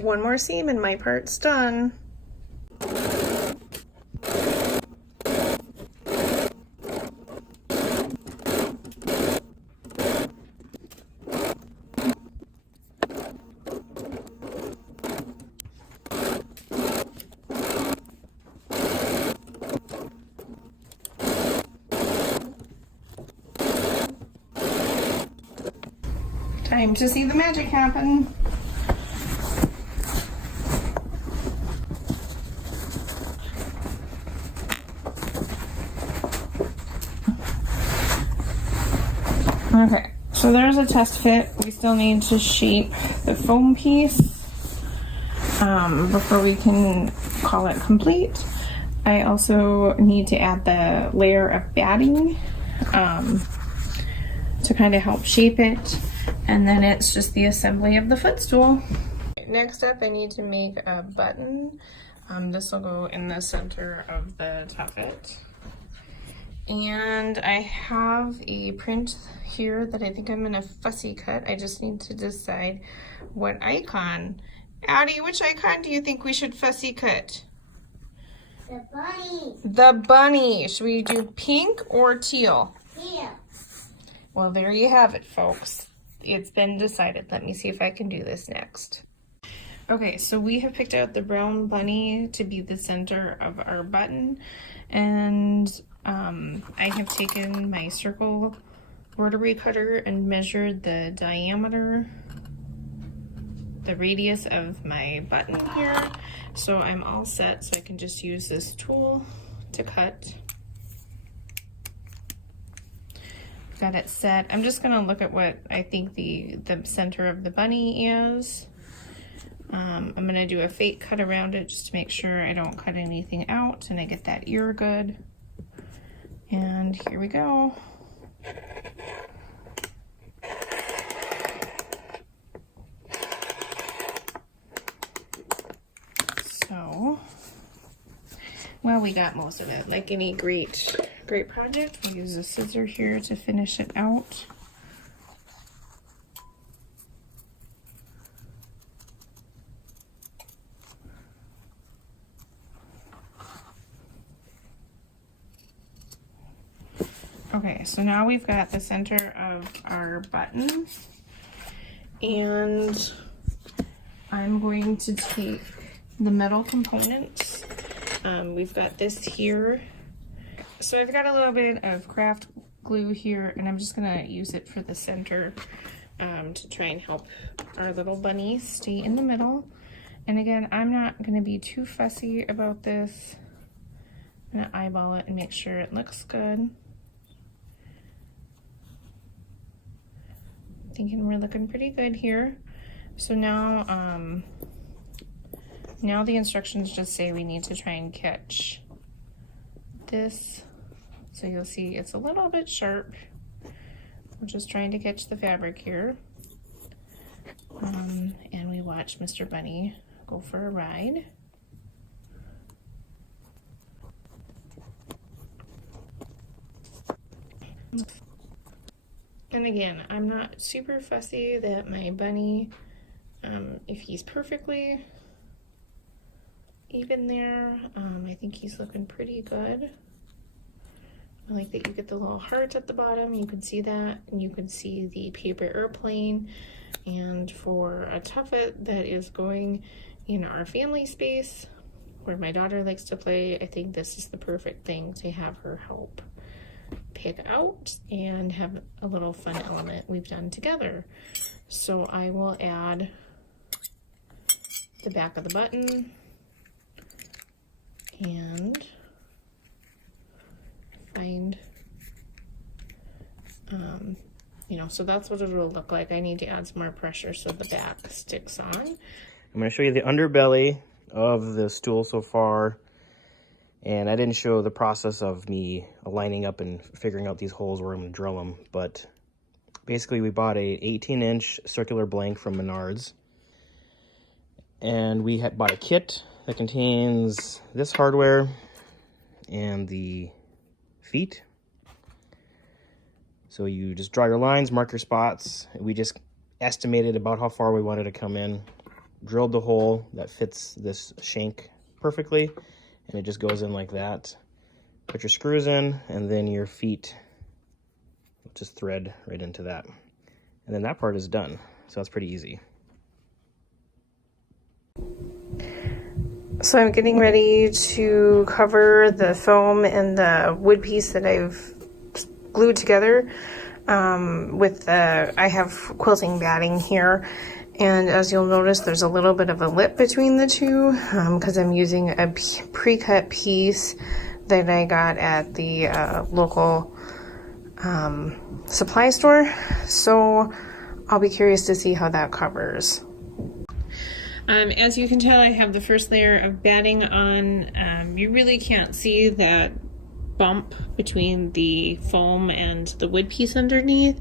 One more seam and my part's done. Time to see the magic happen. Okay, so there's a test fit. We still need to shape the foam piece before we can call it complete. I also need to add the layer of batting to kind of help shape it. And then it's just the assembly of the footstool. Next up, I need to make a button. This will go in the center of the tuffet. And I have a print here that I think I'm gonna fussy cut. I just need to decide what icon. Addie, which icon do you think we should fussy cut? The bunny. The bunny. Should we do pink or teal? Teal. Well, there you have it, folks. It's been decided. Let me see if I can do this next. Okay, so we have picked out the brown bunny to be the center of our button, and I have taken my circle rotary cutter and measured the diameter, the radius of my button here, so I'm all set. So I can just use this tool to cut. Got it set. I'm just gonna look at what I think the center of the bunny is. I'm gonna do a fake cut around it just to make sure I don't cut anything out and I get that ear good. And here we go. So, well, we got most of it. Like any great project, we use a scissor here to finish it out. Okay, so now we've got the center of our button, and I'm going to take the metal components. We've got this here. So I've got a little bit of craft glue here, and I'm just gonna use it for the center to try and help our little bunny stay in the middle. And again, I'm not gonna be too fussy about this. I'm gonna eyeball it and make sure it looks good. Thinking we're looking pretty good here. So now, now the instructions just say we need to try and catch this. So you'll see it's a little bit sharp. We're just trying to catch the fabric here. And we watch Mr. Bunny go for a ride. And again, I'm not super fussy that my bunny, if he's perfectly even there, I think he's looking pretty good. I like that you get the little heart at the bottom. You can see that, and you can see the paper airplane. And for a tuffet that is going in our family space where my daughter likes to play, I think this is the perfect thing to have her help pick out and have a little fun element we've done together. So I will add the back of the button and find, you know, so that's what it'll look like. I need to add some more pressure so the back sticks on. I'm going to show you the underbelly of the stool so far. And I didn't show the process of me lining up and figuring out these holes where I'm going to drill them. But basically we bought a 18-inch circular blank from Menards. And we had bought a kit that contains this hardware and the feet. So you just draw your lines, mark your spots. We just estimated about how far we wanted to come in. drilled the hole that fits this shank perfectly, and it just goes in like that. Put your screws in, and then your feet just thread right into that. And then that part is done. So that's pretty easy. So I'm getting ready to cover the foam and the wood piece that I've glued together with the, I have quilting batting here. And as you'll notice, there's a little bit of a lip between the two because I'm using a pre-cut piece that I got at the local supply store. So I'll be curious to see how that covers. As you can tell, I have the first layer of batting on. You really can't see that bump between the foam and the wood piece underneath.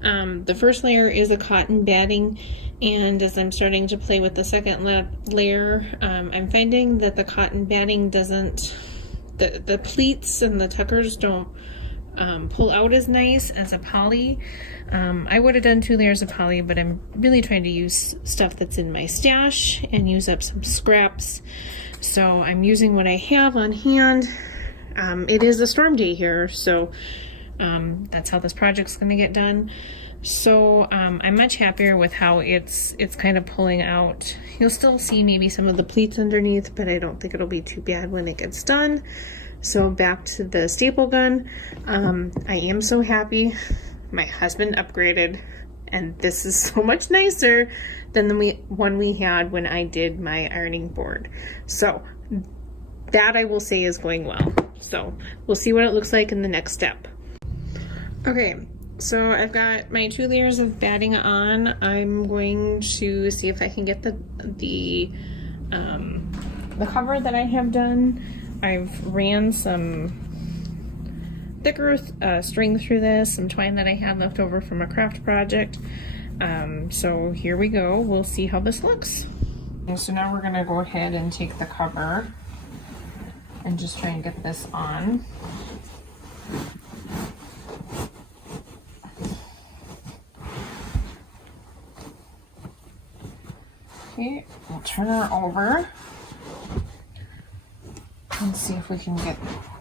The first layer is a cotton batting, and as I'm starting to play with the second layer, I'm finding that the cotton batting doesn't, the pleats and the tuckers don't pull out as nice as a poly. I would have done 2 layers of poly, but I'm really trying to use stuff that's in my stash and use up some scraps. So I'm using what I have on hand. It is a storm day here, so that's how this project's going to get done. So I'm much happier with how it's kind of pulling out. You'll still see maybe some of the pleats underneath, but I don't think it'll be too bad when it gets done. So back to the staple gun. I am so happy. My husband upgraded, and this is so much nicer than the one we had when I did my ironing board. So that I will say is going well. So we'll see what it looks like in the next step. Okay, so I've got my 2 layers of batting on. I'm going to see if I can get the cover that I have done. I've ran some thicker string through this, some twine that I had left over from a craft project. So here we go. We'll see how this looks. So now we're gonna go ahead and take the cover and just try and get this on. Okay, we'll turn her over and see if we can get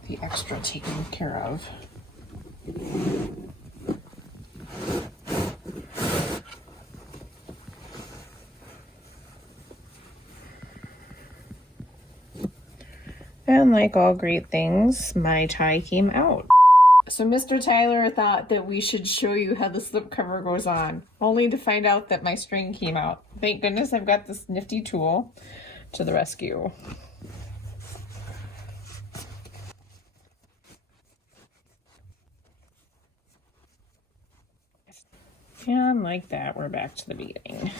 the extra taken care of. And like all great things, my tie came out. So Mr. Tyler thought that we should show you how the slipcover goes on, only to find out that my string came out. Thank goodness I've got this nifty tool to the rescue. And like that, we're back to the beginning.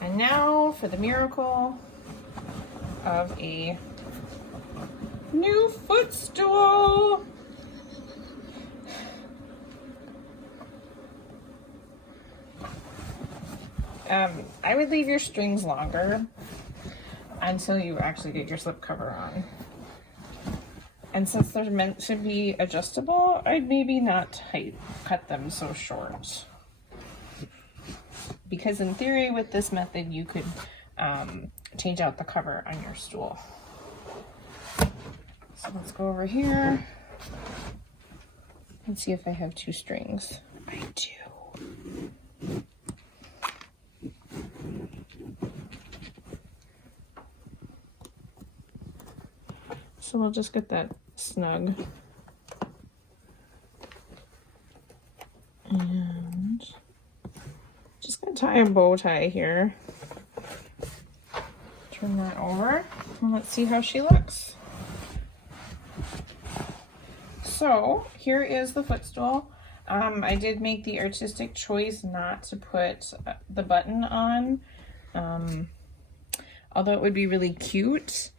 And now for the miracle of a new footstool. I would leave your strings longer until you actually get your slipcover on. And since they're meant to be adjustable, I'd maybe not cut them so short. Because in theory, with this method, you could change out the cover on your stool. So let's go over here and see if I have 2 strings. I do. So we'll just get that snug. And just gonna tie a bow tie here. Turn that over and let's see how she looks. So here is the footstool. I did make the artistic choice not to put the button on, although it would be really cute.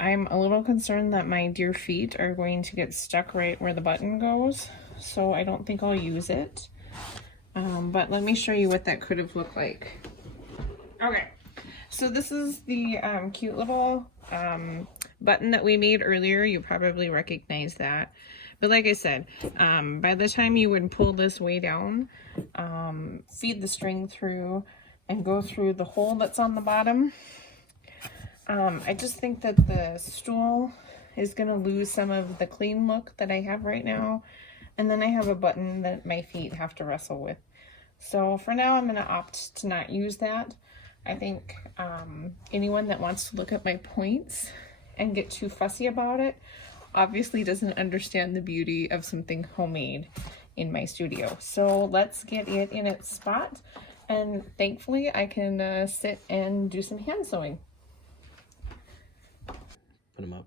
I'm a little concerned that my dear feet are going to get stuck right where the button goes, so I don't think I'll use it. But let me show you what that could have looked like. Okay, so this is the cute little button that we made earlier, you probably recognize that. But like I said, by the time you would pull this way down, feed the string through and go through the hole that's on the bottom, I just think that the stool is going to lose some of the clean look that I have right now. And then I have a button that my feet have to wrestle with. So for now, I'm going to opt to not use that. I think anyone that wants to look at my points and get too fussy about it obviously doesn't understand the beauty of something homemade in my studio. So let's get it in its spot. And thankfully I can sit and do some hand sewing. Put them up.